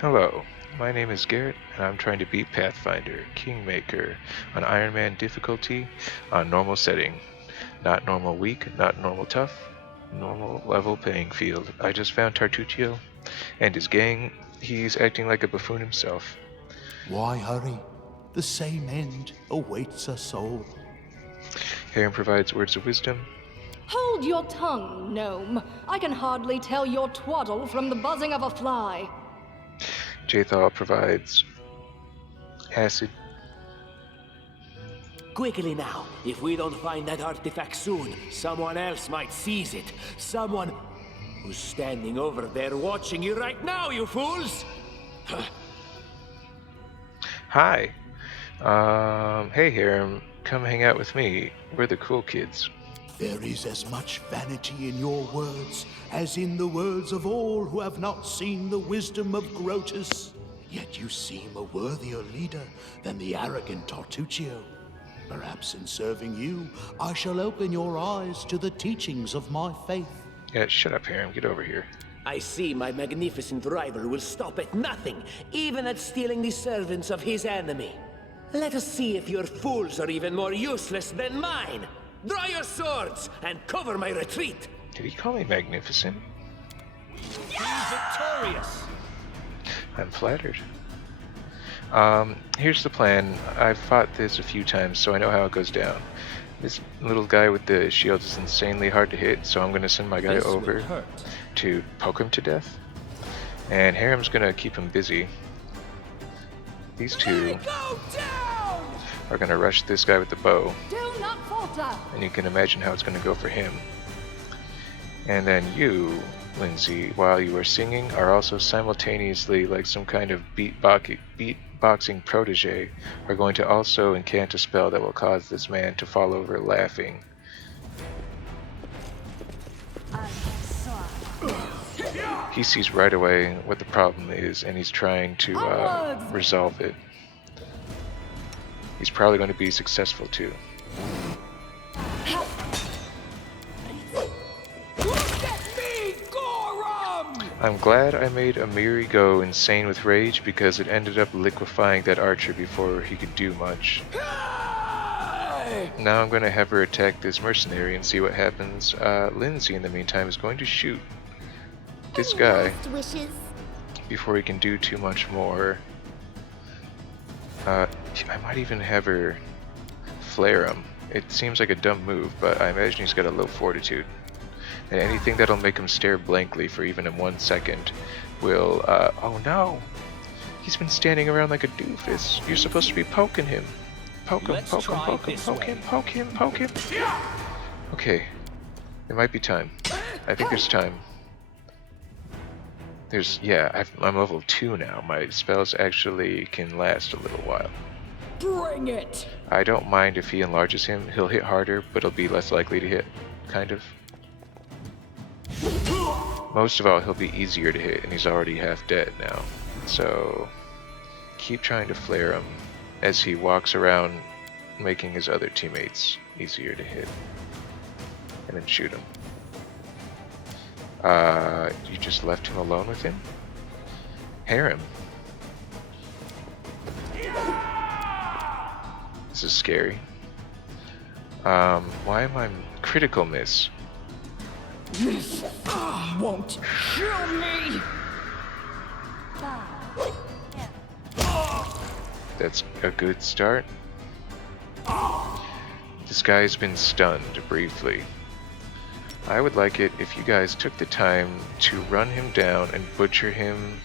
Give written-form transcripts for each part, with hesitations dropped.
Hello, my name is Garrett, and I'm trying to beat Pathfinder, Kingmaker, on Ironman difficulty, on normal setting. Not normal weak, not normal tough, normal level playing field. I just found Tartuccio and his gang. He's acting like a buffoon himself. Why hurry? The same end awaits us all. Harrim provides words of wisdom. Hold your tongue, gnome. I can hardly tell your twaddle from the buzzing of a fly. Jathal provides acid. Quickly now, if we don't find that artifact soon, someone else might seize it. Someone who's standing over there watching you right now, you fools! Hi. Hey Harrim, come hang out with me. We're the cool kids. There is as much vanity in your words as in the words of all who have not seen the wisdom of Grotus. Yet you seem a worthier leader than the arrogant Tartuccio. Perhaps in serving you, I shall open your eyes to the teachings of my faith. Yeah, shut up, Harrim. Get over here. I see my magnificent rival will stop at nothing, even at stealing the servants of his enemy. Let us see if your fools are even more useless than mine. Draw your swords and cover my retreat. Did he call me magnificent? Be victorious. I'm flattered. Here's the plan. I've fought this a few times, so I know how it goes down. This little guy with the shield is insanely hard to hit, so I'm going to send my guy over to poke him to death. And Harrim's going to keep him busy. These two are going to rush this guy with the bow. Do not falter! And you can imagine how it's going to go for him. And then you, Lindsay, while you are singing, are also simultaneously, like some kind of beatboxing protege, are going to also incant a spell that will cause this man to fall over laughing. He sees right away what the problem is, and he's trying to resolve it. He's probably going to be successful too. I'm glad I made Amiri go insane with rage because it ended up liquefying that archer before he could do much. Now I'm going to have her attack this mercenary and see what happens. Lindsay, in the meantime, is going to shoot this guy before he can do too much more. I might even have her flare him. It seems like a dumb move, but I imagine he's got a low fortitude. And anything that'll make him stare blankly for even 1 second will, oh no! He's been standing around like a doofus. You're supposed to be poking him. Poke him, poke him, poke him, poke him, poke him, poke him. Okay, it might be time. I think there's time. I'm level 2 now. My spells actually can last a little while. Bring it! I don't mind if he enlarges him. He'll hit harder, but he'll be less likely to hit, kind of. Most of all, he'll be easier to hit, and he's already half dead now. So, keep trying to flare him as he walks around, making his other teammates easier to hit. And then shoot him. You just left him alone with him? Harrim. This is scary. Why am I critical miss? This won't kill me! That's a good start. This guy's been stunned briefly. I would like it if you guys took the time to run him down and butcher him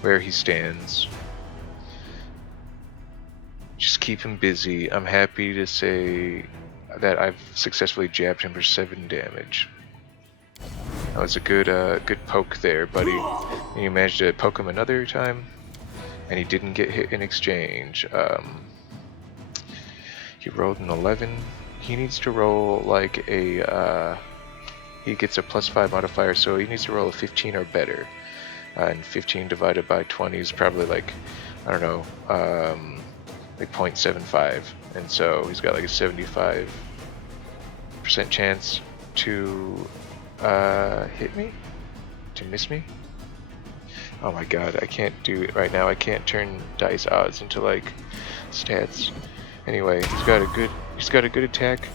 where he stands. Just keep him busy. I'm happy to say that I've successfully jabbed him for 7 damage. That was a good poke there, buddy. And you managed to poke him another time, and he didn't get hit in exchange. He rolled an 11. He needs to roll like a, he gets a +5 modifier, so he needs to roll a 15 or better. And 15 divided by 20 is probably like, I don't know, like 0.75. And so he's got like a 75% chance to hit me, to miss me. Oh my god, I can't do it right now. I can't turn dice odds into like stats. Anyway, he's got a good attack,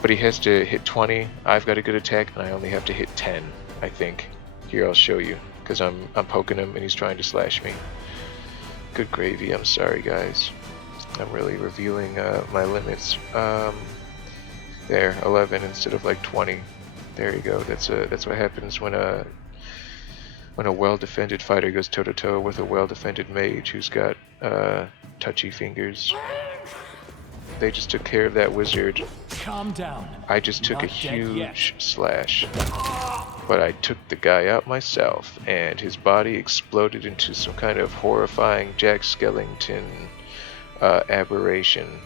but he has to hit 20. I've got a good attack, and I only have to hit 10, I think. Here, I'll show you, because I'm poking him and he's trying to slash me. Good gravy. I'm sorry, guys. I'm really revealing my limits. There, 11 instead of like 20. There you go. That's what happens when a well-defended fighter goes toe-to-toe with a well-defended mage who's got touchy fingers. They just took care of that wizard. Calm down. I just took a huge slash. But I took the guy out myself, and his body exploded into some kind of horrifying Jack Skellington aberration.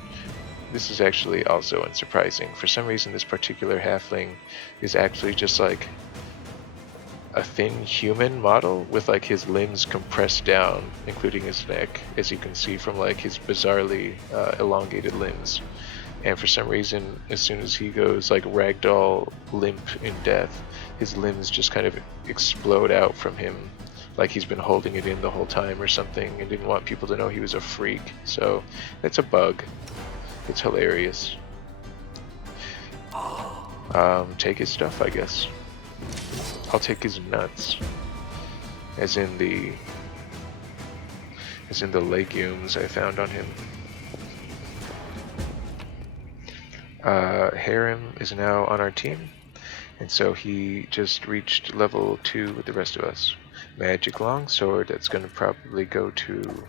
This is actually also unsurprising. For some reason, this particular halfling is actually just like a thin human model with like his limbs compressed down, including his neck, as you can see from like his bizarrely elongated limbs. And for some reason, as soon as he goes like ragdoll limp in death, his limbs just kind of explode out from him, like he's been holding it in the whole time or something and didn't want people to know he was a freak. So that's a bug. It's hilarious. Take his stuff, I guess. I'll take his nuts, as in the legumes I found on him. Harrim is now on our team, and so he just reached level 2 with the rest of us. Magic longsword, that's going to probably go to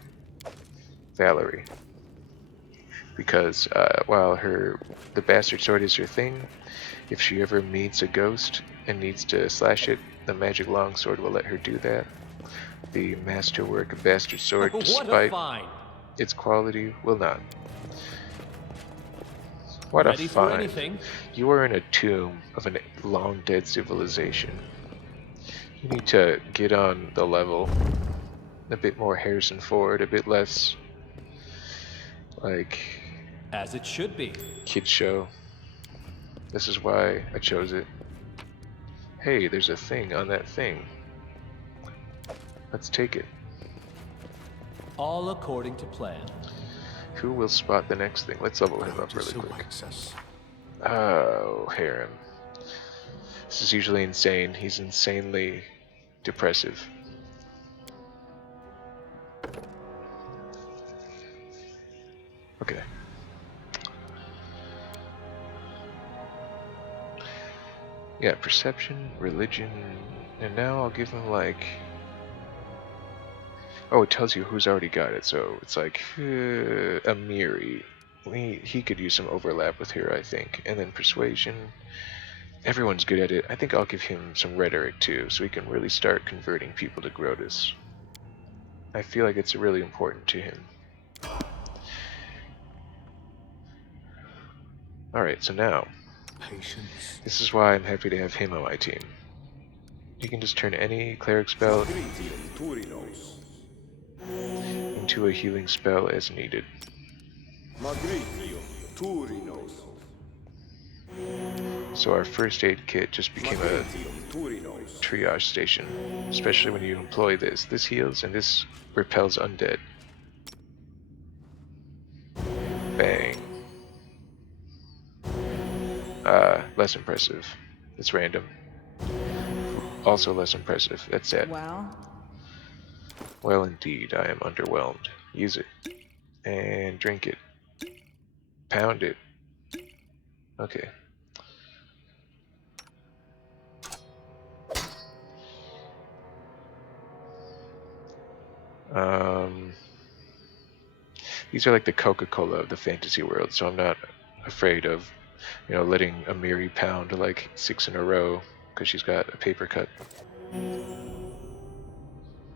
Valerie, because while the bastard sword is her thing, if she ever meets a ghost and needs to slash it, the magic longsword will let her do that. The masterwork bastard sword, despite its quality, will not. What a find. You are in a tomb of a long dead civilization. You need to get on the level. A bit more Harrison Ford, a bit less like as it should be. Kid show. This is why I chose it. Hey, there's a thing on that thing. Let's take it. All according to plan. Who will spot the next thing? Let's level him up really quick. Oh, Harrim. This is usually insane. He's insanely depressive. Okay. Yeah, perception, religion, and now I'll give him like... Oh, it tells you who's already got it, so it's like Amiri. He could use some overlap with her, I think. And then persuasion. Everyone's good at it. I think I'll give him some rhetoric too, so he can really start converting people to Grotus. I feel like it's really important to him. Alright, so now, this is why I'm happy to have him on my team. He can just turn any cleric spell into a healing spell as needed. So our first aid kit just became a triage station, especially when you employ this. This heals and this repels undead. Bang. Less impressive. It's random. Also less impressive. That's it. Well, indeed, I am underwhelmed. Use it. And drink it. Pound it. Okay. These are like the Coca-Cola of the fantasy world, so I'm not afraid of, you know, letting Amiri pound like 6 in a row because she's got a paper cut.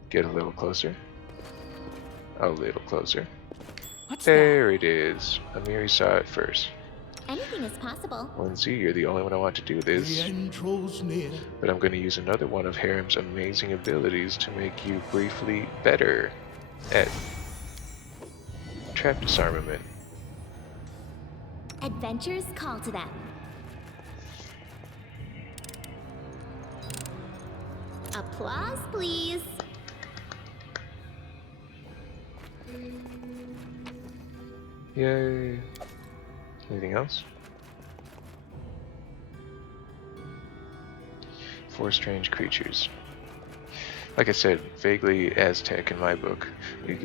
Get a little closer. A little closer. There it is. Amiri saw it first. Anything is possible. Lindsay, you're the only one I want to do this. The end draws near. But I'm going to use another one of Harrim's amazing abilities to make you briefly better at trap disarmament. Adventures call to them. Applause, please. Yay. Anything else? 4 strange creatures. Like I said, vaguely Aztec in my book.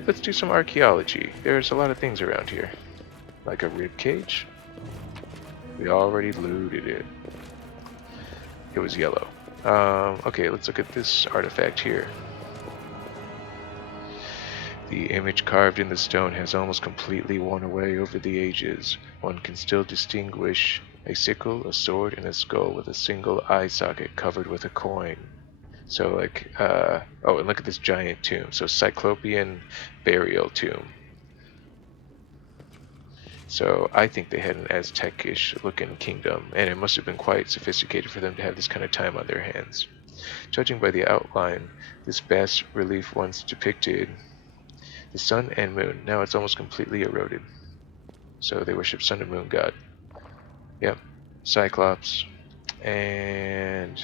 Let's do some archaeology. There's a lot of things around here. Like a rib cage. We already looted it. It was yellow. Okay, let's look at this artifact here. The image carved in the stone has almost completely worn away over the ages. One can still distinguish a sickle, a sword, and a skull with a single eye socket covered with a coin. So like, oh, and look at this giant tomb. So Cyclopean burial tomb. So I think they had an Aztec-ish looking kingdom, and it must have been quite sophisticated for them to have this kind of time on their hands. Judging by the outline, this bas relief once depicted the sun and moon. Now it's almost completely eroded. So they worship sun and moon god. Yep. Cyclops. And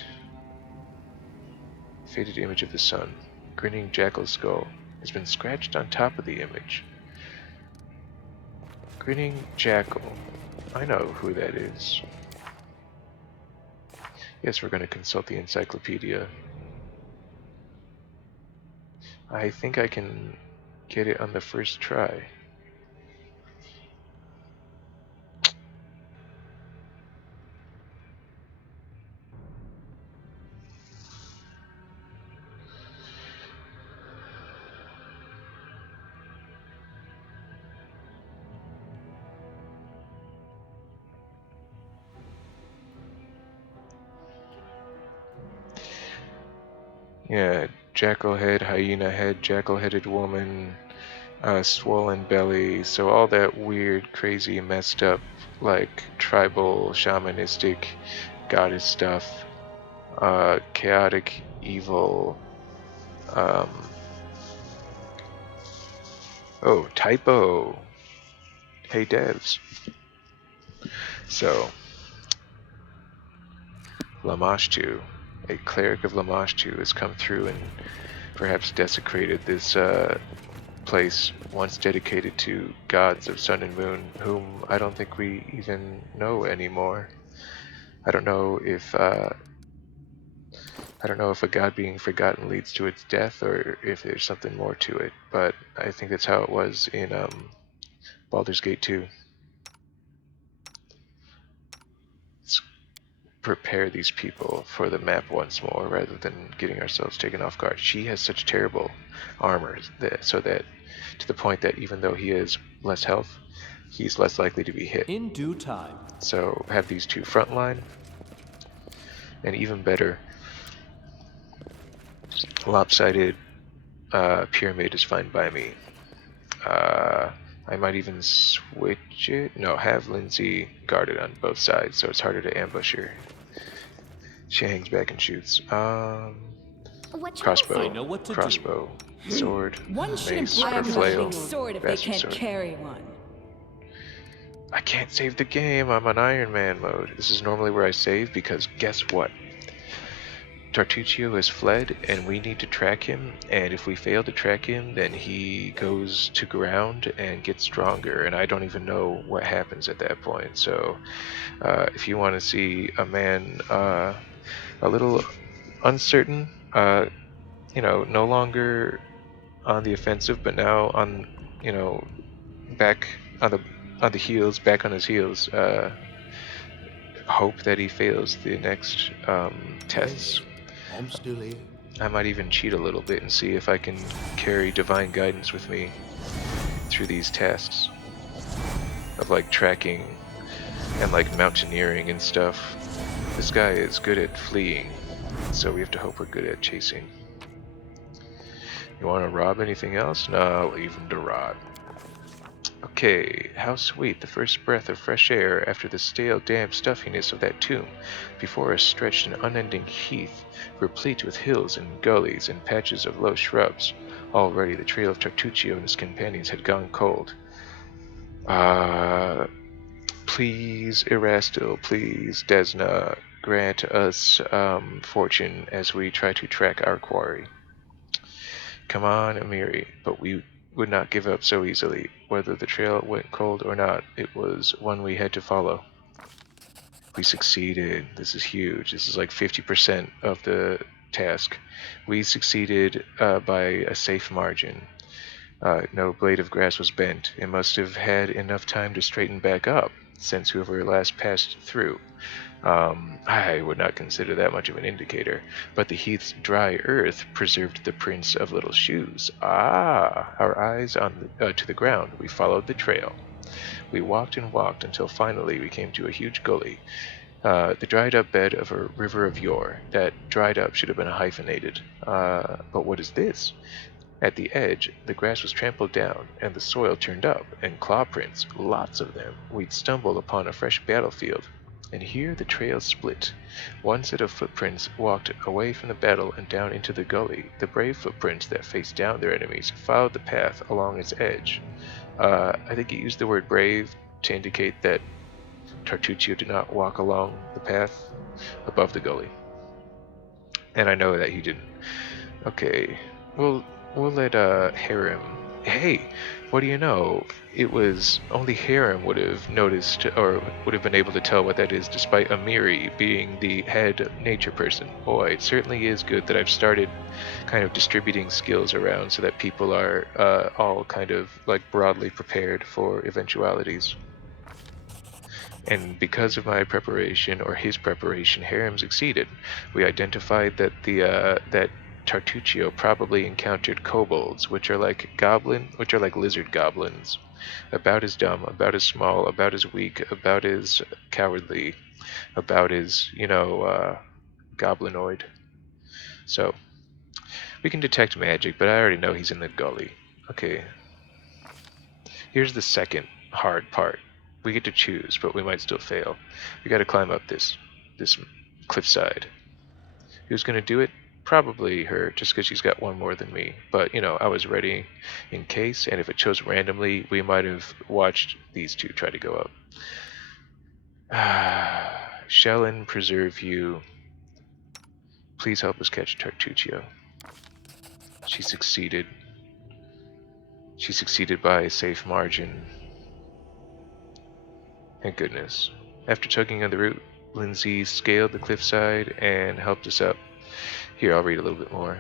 faded image of the sun. Grinning jackal skull has been scratched on top of the image. Grinning jackal. I know who that is. Yes, we're going to consult the encyclopedia. I think I can get it on the first try. Yeah, jackal head, hyena head, jackal-headed woman, swollen belly, so all that weird, crazy, messed up, like tribal, shamanistic, goddess stuff, chaotic, evil, um, oh, typo, hey devs. So, Lamashtu, a cleric of Lamashtu has come through and perhaps desecrated this place once dedicated to gods of sun and moon, whom I don't think we even know anymore. I don't know if a god being forgotten leads to its death, or if there's something more to it. But I think that's how it was in Baldur's Gate 2. Let's prepare these people for the map once more, rather than getting ourselves taken off guard. She has such terrible armor so that to the point that even though he has less health, he's less likely to be hit. In due time. So have these two frontline, and even better, lopsided pyramid is fine by me. I might even switch it. No, have Lindsay guarded on both sides, so it's harder to ambush her. She hangs back and shoots. What choice? Crossbow, I know what to do. crossbow, sword, One shouldn't mace, or brag about a flail. big sword if they Bastard can't sword. carry one. I can't save the game. I'm on Ironman mode. This is normally where I save because guess what? Tartuccio has fled and we need to track him, and if we fail to track him, then he goes to ground and gets stronger, and I don't even know what happens at that point. So if you want to see a man a little uncertain, no longer on the offensive, but now on, back on the heels, back on his heels, hope that he fails the next tests. Yes, I'm still here. I might even cheat a little bit and see if I can carry divine guidance with me through these tasks of like tracking and like mountaineering and stuff. This guy is good at fleeing, so we have to hope we're good at chasing. You want to rob anything else? No, leave him to rot. Okay, how sweet the first breath of fresh air after the stale, damp stuffiness of that tomb. Before us stretched an unending heath, replete with hills and gullies and patches of low shrubs. Already the trail of Tartuccio and his companions had gone cold. Please, Erastil, please, Desna, grant us fortune as we try to track our quarry. Come on, Amiri, but we would not give up so easily. Whether the trail went cold or not, it was one we had to follow. We succeeded. This is huge. This is like 50% of the task. We succeeded by a safe margin. No blade of grass was bent. It must have had enough time to straighten back up, since whoever last passed through. I would not consider that much of an indicator, but the heath's dry earth preserved the prints of little shoes. Our eyes on to the ground, we followed the trail. We walked and walked until finally we came to a huge gully. The dried-up bed of a river of yore. That dried up should have been hyphenated. But what is this? At the edge, the grass was trampled down, and the soil turned up, and claw prints, lots of them. We'd stumbled upon a fresh battlefield. And here the trail split. One set of footprints walked away from the battle and down into the gully. The brave footprints that faced down their enemies followed the path along its edge. I think he used the word brave to indicate that Tartuccio did not walk along the path above the gully. And I know that he didn't. Okay, we'll let Harrim. Hey, what do you know? It was only Harrim would have noticed or would have been able to tell what that is, despite Amiri being the head nature person. Boy, it certainly is good that I've started kind of distributing skills around so that people are all kind of like broadly prepared for eventualities. And because of my preparation, or his preparation, Harrim succeeded. We identified that that Tartuccio probably encountered kobolds, which are like lizard goblins, about as dumb, about as small, about as weak, about as cowardly, about as goblinoid. So we can detect magic, but I already know he's in the gully. Okay. Here's the second hard part. We get to choose, but we might still fail. We got to climb up this cliffside. Who's gonna do it? Probably her, just because she's got one more than me. But I was ready in case, and if it chose randomly, we might have watched these two try to go up. Shellen, preserve you. Please help us catch Tartuccio. She succeeded. She succeeded by a safe margin. Thank goodness. After tugging on the root, Lindsay scaled the cliffside and helped us up. Here, I'll read a little bit more.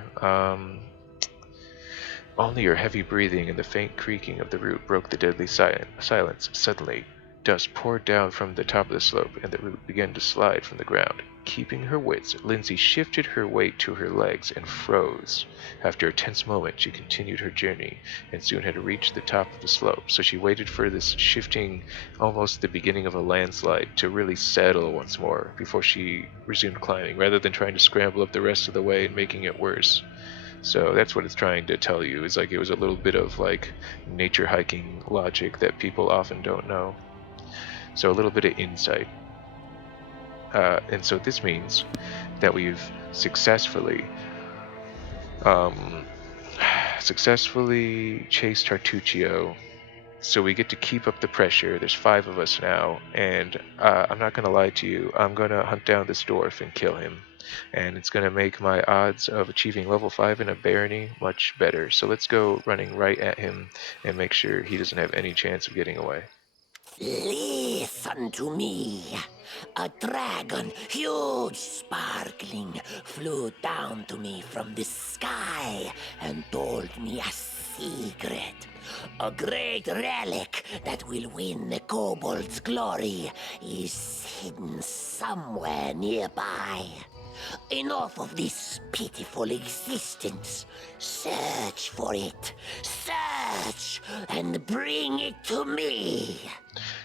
Only your heavy breathing and the faint creaking of the root broke the deadly silence. Suddenly, dust poured down from the top of the slope, and the root began to slide from the ground. Keeping her wits, Lindsay shifted her weight to her legs and froze. After a tense moment, she continued her journey, and soon had reached the top of the slope. So she waited for this shifting, almost the beginning of a landslide, to really settle once more before she resumed climbing, rather than trying to scramble up the rest of the way and making it worse. So that's what it's trying to tell you, is like it was a little bit of like nature hiking logic that people often don't know. So a little bit of insight. And so this means that we've successfully chased Tartuccio. So we get to keep up the pressure. There's 5 of us now, and I'm not going to lie to you. I'm going to hunt down this dwarf and kill him. And it's going to make my odds of achieving level 5 in a barony much better. So let's go running right at him and make sure he doesn't have any chance of getting away. Listen to me. A dragon, huge, sparkling, flew down to me from the sky and told me a secret. A great relic that will win the kobold's glory is hidden somewhere nearby. Enough of this pitiful existence. Search for it. Search and bring it to me.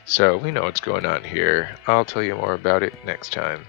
So we know what's going on here. I'll tell you more about it next time.